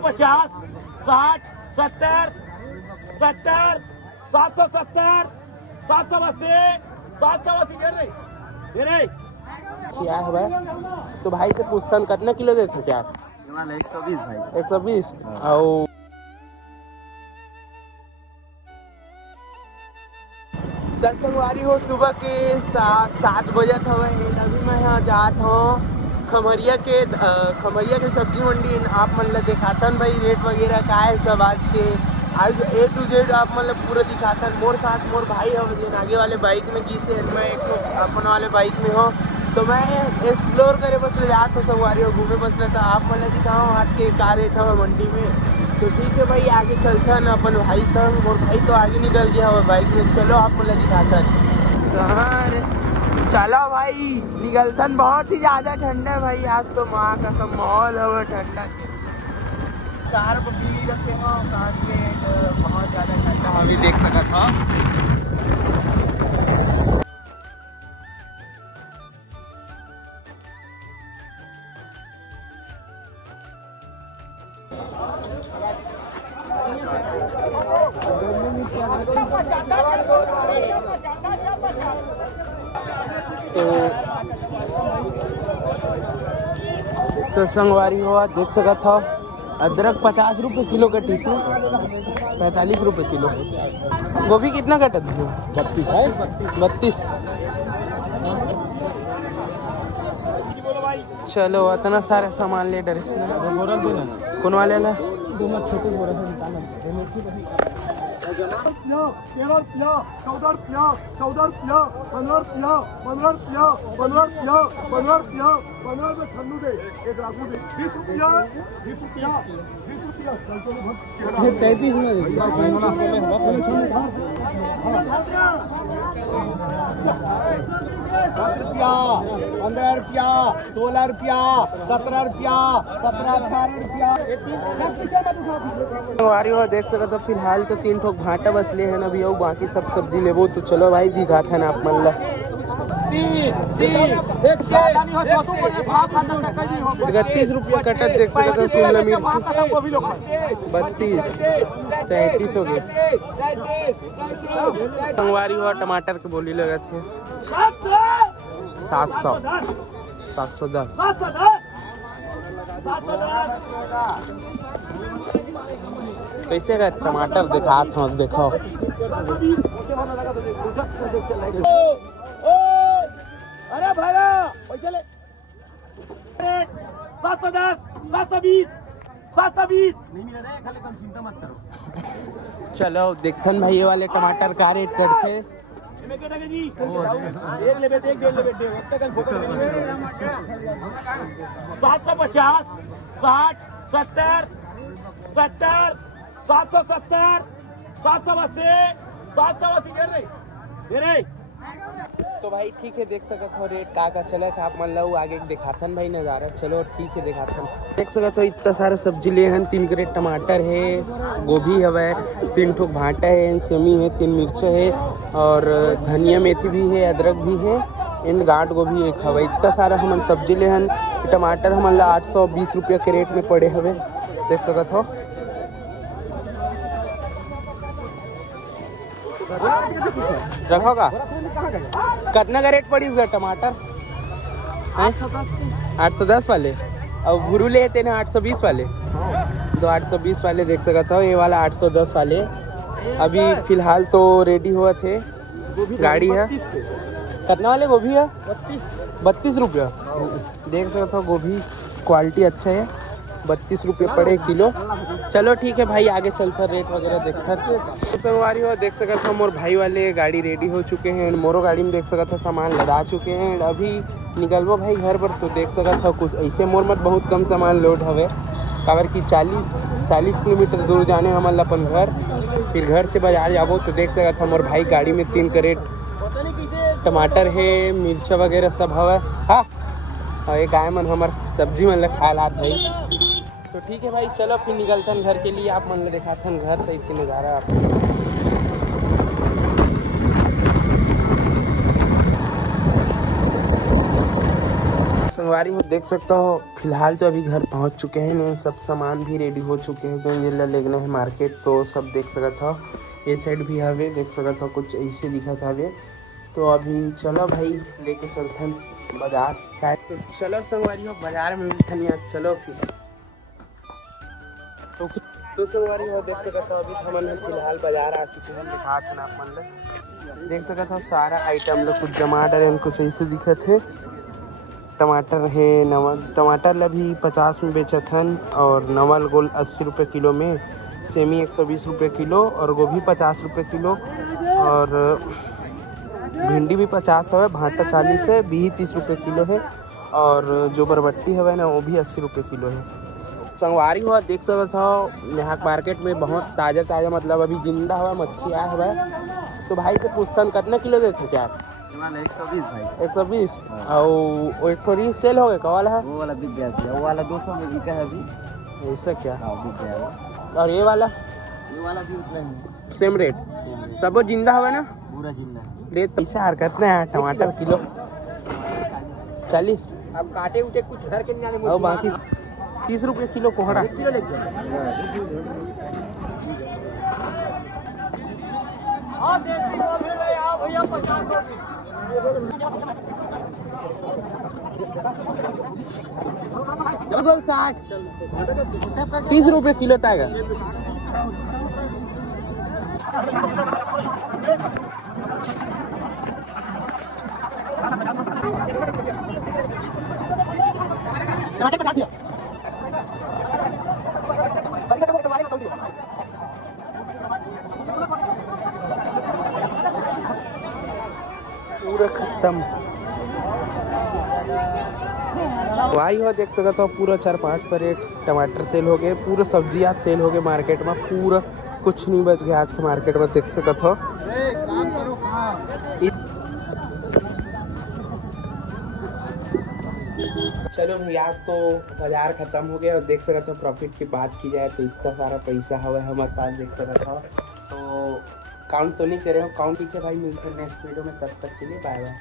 750, 60, 70, 70, 770, 780, 780 गिर रही है भाई। तो भाई से पूछता कितना किलो देते थे आप? 120 भाई। 120 और दसवारी हो सुबह के 7 बजे हवे। अभी मैं यहाँ जात हूँ खमरिया के सब्जी मंडी। आप मतलब दिखातन भाई रेट वगैरह का है सब आज A to Z आप मतलब पूरा दिखातन। मोर साथ मोर भाई हम आगे वाले बाइक में की से मैं एक अपन वाले बाइक में हूँ। तो मैं एक्सप्लोर करे बस ले जात हूँ सवारी और घूमे बस लेता आप मतलब दिखाऊँ आज के का रेट है मंडी में। तो ठीक है भाई आगे चलता है ना अपन भाई संग। और भाई तो आगे निकल गया हुआ बाइक में। चलो आप मतलब दिखाता है कहाँ। चलो भाई निकलतन। बहुत ही ज़्यादा ठंडा है भाई आज तो। वहाँ का सब माहौल है ठंडा के। कार बिजली रखे हो साथ में बहुत ज़्यादा ठंडा हम भी देख सकते था। तो संगवारी हुआ देख सकता था। अदरक 50 रुपये किलो कटी थी, 45 रुपये किलो। गोभी कितना कटा थी? 32। चलो इतना सारा सामान ले डरे कौन वाले ला? ₹15, ₹16, ₹17, ₹18 देख सकते। फिलहाल तो 3 ठोक भाटा बस ले है अभी और बाकी सब सब्जी लेबो। तो चलो भाई दिखा था ना आप मन ला। 31 रुपया कटत देख सकते। शिमला मिर्च 32, 33 हो गए। संगवारी हुआ टमाटर के बोली लगा थे 700, 710। कैसे का टमाटर दिखा था देखो। अरे भाड़ा पैसा ले 710, 720, 720 नहीं मिला रे। खाली कम चिंता मत करो। चलो देखथन भाई ये वाले टमाटर का रेट करते। एक लेबे एक डेढ़ लेबे 750, 60, 70, 70, 770, 780, 780 गिर रही। तो भाई ठीक है देख सकते हो रेट का चला था। आप मन लो आगे दिखाथन भाई नज़ारा। चलो ठीक है दिखाथन। देख सकते हो इतना सारा सब्जी ले हैं। 3 क्रेट टमाटर है, गोभी हवे, 3 ठोक भाटा है, सेमी है, 3 मिर्च है और धनिया मेथी भी है, अदरक भी है, इन गांठ गोभी एक हवे। इतना सारा हम सब्जी ले हैं। टमाटर हमन ला 820 रुपया के रेट में पड़े हवे देख सकते हो। रखोगा कितना का रेट पड़ी उसका टमाटर? 810 वाले और भुरू लेते ना 820 वाले। तो 820 वाले देख सकता हो। ये वाला 810 वाले अभी फिलहाल तो रेडी हुआ थे। गाड़ी है कितना वाले गोभी है? 32 रुपया देख सकते हो। गोभी क्वालिटी अच्छा है। 32 रुपये पड़े किलो। चलो ठीक है भाई आगे चलकर रेट वगैरह देखकर संगवारी हो देख सकते हो। मोर भाई वाले गाड़ी रेडी हो चुके हैं। मोरो गाड़ी में देख सकते हो सामान लदा चुके हैं। अभी निकलबो भाई घर पर। तो देख सकते हो कुछ ऐसे मोर मत बहुत कम सामान लोड हवे काबर की 40 किलोमीटर दूर जाने हमारे अपन घर। फिर घर से बाजार जाबो तो देख सकते हो मोर भाई गाड़ी में 3 क्रेट टमाटर है, मिर्चा वगैरह सब हवा। हाँ और एक गाय मन हमार सब्जी मन खा लात भाई। तो ठीक है भाई चलो फिर निकलतन घर के लिए। आप मन ले दिखाथन घर सही के नज़ारा। संगवारी हो देख सकते हो फिलहाल तो अभी घर पहुंच चुके हैं ने सब सामान भी रेडी हो चुके हैं जो ये लेना है मार्केट तो सब देख सकत हो। ये साइड भी हवे देख सकत हो कुछ ऐसे दिखत हवे तो अभी चलो भाई लेके चलते हैं बाजार शायद तो चलो संगवारी हो बाजार में मिलते हैं चलो फिर तो संगवारी हो देख सकते हो अभी हम फिलहाल बाजार आ चुके हैं दिखा था अपन देख सकते हो सारा आइटम लोग कुछ टमाटर है कुछ ऐसे दिखत है टमाटर है नवल टमाटर ला भी 50 में बेचत हन और नवल गोल 80 रुपये किलो में सेमी 120 रुपये किलो और गोभी 50 रुपये किलो और भिंडी भी 50 है भाटा 40 है बिही 30 रुपये किलो है और जो बरबट्टी है ना वो भी 80 रुपये किलो है। संगवारी हुआ देख सकते हो यहाँ मार्केट में बहुत ताज़ा ताज़ा मतलब अभी जिंदा हुआ मच्छी आया हुआ है तो भाई से पूछतन कितना किलो देते क्या 120 भाई 120 और एक थोड़ी सेल हो गए कवाल है वो वाला बिक गया वो वाला 200 में बिका है अभी ऐसा क्या बिक गया और ये वाला भी उतना ही सेम रेट सब जिंदा हुआ ना पूरा जिंदा रेट पैसा हार कितना है टमाटर किलो 40 अब काटे उठे कुछ घर के नहीं और बाकी 30 रुपये किलो कोहड़ा किलो लेके भैया 30 रुपये किलो तक पूरा खत्म वाई हो देख सकते हो पूरा 4-5 पर रेट टमाटर सेल हो गए पूरा सब्जियां सेल हो गए मार्केट में पूरा कुछ नहीं बच गया आज के मार्केट में देख सकते हो। चलो भैया तो बाजार खत्म हो गया और देख सकते हो प्रॉफिट की बात की जाए तो इतना सारा पैसा हवा हमारे पास देख सकते हो तो काउंट तो नहीं करे हो काउंट ठीक है भाई मिलते हैं नेक्स्ट वीडियो में तब तक के लिए बाय बाय।